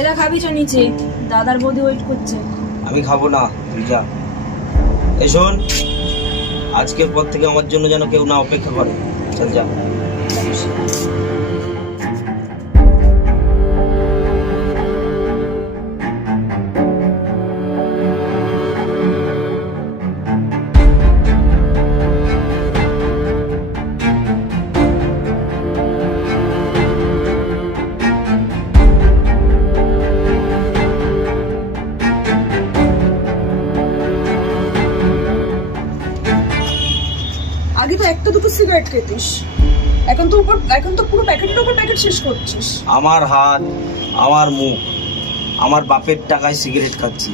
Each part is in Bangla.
এরা খাবি চো নিচে, দাদার বৌদি ওয়েট করছে। আমি খাবো না, তুই যা। এই শোন, আজকের পর থেকে আমার জন্য যেন কেউ না অপেক্ষা করে। চল যা। আগে তো একটা দুটো সিগারেট খেতিস, এখন তো পুরো প্যাকেটের উপর প্যাকেট শেষ করছিস। আমার হাত, আমার মুখ, আমার বাপের টাকায় সিগারেট খাচ্ছি,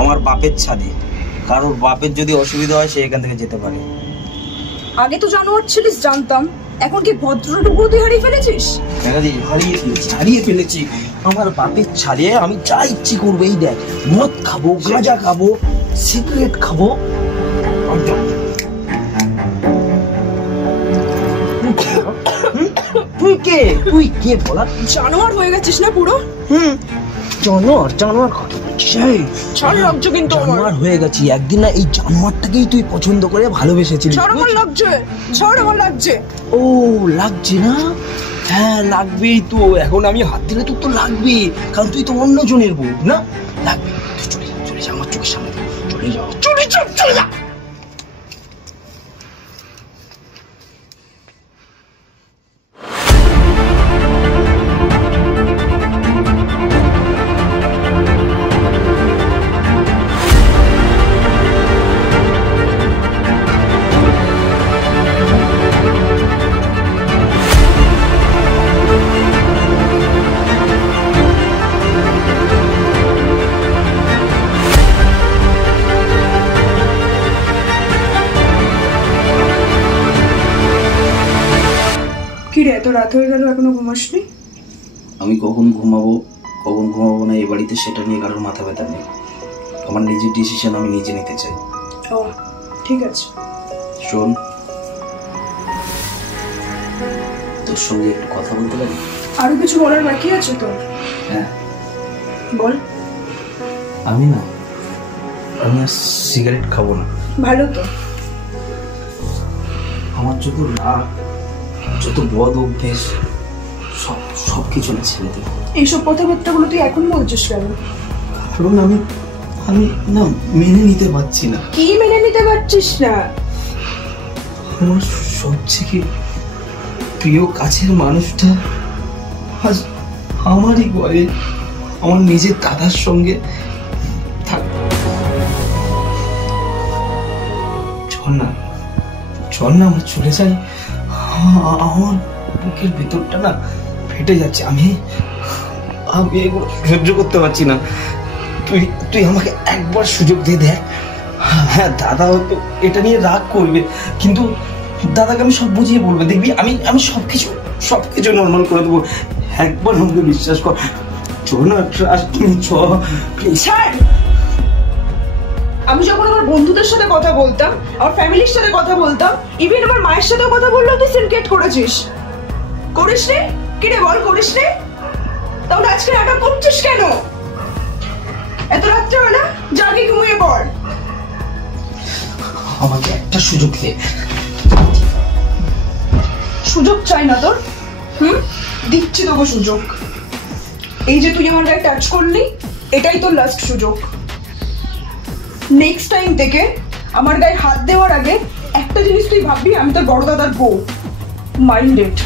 আমার বাপের ছাদে। কারোর বাপের যদি অসুবিধা হয় সে এখান থেকে যেতে পারে। আগে তো জানোয়ার ছিলিস জানতাম, এখন কি ভদ্রটুকু তুই হারিয়ে ফেলেছিস? হারিয়ে ফেলেছি। আমার বাপের ছাদে আমি যা ইচ্ছে করবো। এই দেখ, মদ খাবো, গাঁজা খাবো, সিগারেট খাবো। তুই কে বলা? জানোয়ার হয়ে গেছিস না পুরো? জানোয়ার লাগছে কিন্তু জানোয়ার হয়ে গেছি। একদিন না এই জানোয়ারটাকেই তুই পছন্দ করে ভালোবেসেছিলি। আমার লাগছে। ও লাগছে না? হ্যাঁ লাগবেই তো। এখন আমি হাত দিলে তোর তো লাগবে, কারণ তুই তো অন্য জনের বউ না। লাগবে। তুই চলে যা আমার চোখের সামনে, চলে যা। কিরে, এত রাত হয়ে গেল এখনো ঘুমাসনি? আমি কখন ঘুমাবো না এই বাড়িতে সেটা নিয়ে কারোর মাথা ব্যথা নেই। আমার নিজের ডিসিশন আমি নিজে নিতে চাই। ও ঠিক আছে। শোন, তোর সঙ্গে একটু কথা বলতে পারি? আরো কিছু বলার বাকি আছে তোর? হ্যাঁ বল। আমি আর সিগারেট খাবো না। ভালো তো। আমার যত রাগ, যত বদ অভ্যেস, সব কিছু না ছেড়ে দেবো। এইসব কথাবার্তাগুলো তুই এখন বলছিস কেন? কারণ আমি না মেনে নিতে পারছি না। কি মেনে নিতে পারছিস না? আমার সবথেকে প্রিয় কাছের মানুষটা আজ আমারই ঘরে আমার নিজের দাদার সঙ্গে চল না আমরা চলে যাই। আমার বুকের ভিতরটা না ফেটে যাচ্ছে। আমি এগুলো সহ্য করতে পারছি না। তুই আমাকে একবার সুযোগ দিয়ে দেখ। হ্যাঁ, দাদা হয়তো এটা নিয়ে রাগ করবে, কিন্তু দাদাকে আমি সব বুঝিয়ে বলবো। দেখবি আমি সবকিছু নর্মাল করে দেবো। একবার আমাকে বিশ্বাস কর। চল না, ট্রাস্ট মি, চল প্লিজ। আমি যখন আমার বন্ধুদের সাথে কথা বলতাম, আমার ফ্যামিলির সাথে কথা বলতাম, ইভেন আমার মায়ের সাথেও কথা বললেও তুই সিনক্রেট করেছিস। করিস রে? কি রে বল, করিস রে? তাহলে আজকে নাটক করছিস কেন? এত রাত্রেবেলা জাগি ঘুমিয়ে পড়। আমাকে একটা সুযোগ দে। সুযোগ চাই না তোর? দিচ্ছি তোকে সুযোগ। এই যে তুই আমার গায়ে টাচ করলি, এটাই তোর লাস্ট সুযোগ। নেক্সট টাইম থেকে আমার গায়ে হাত দেওয়ার আগে একটা জিনিস তুই ভাববি, আমি তোর বড় দাদার বউ। মাইন্ডেড।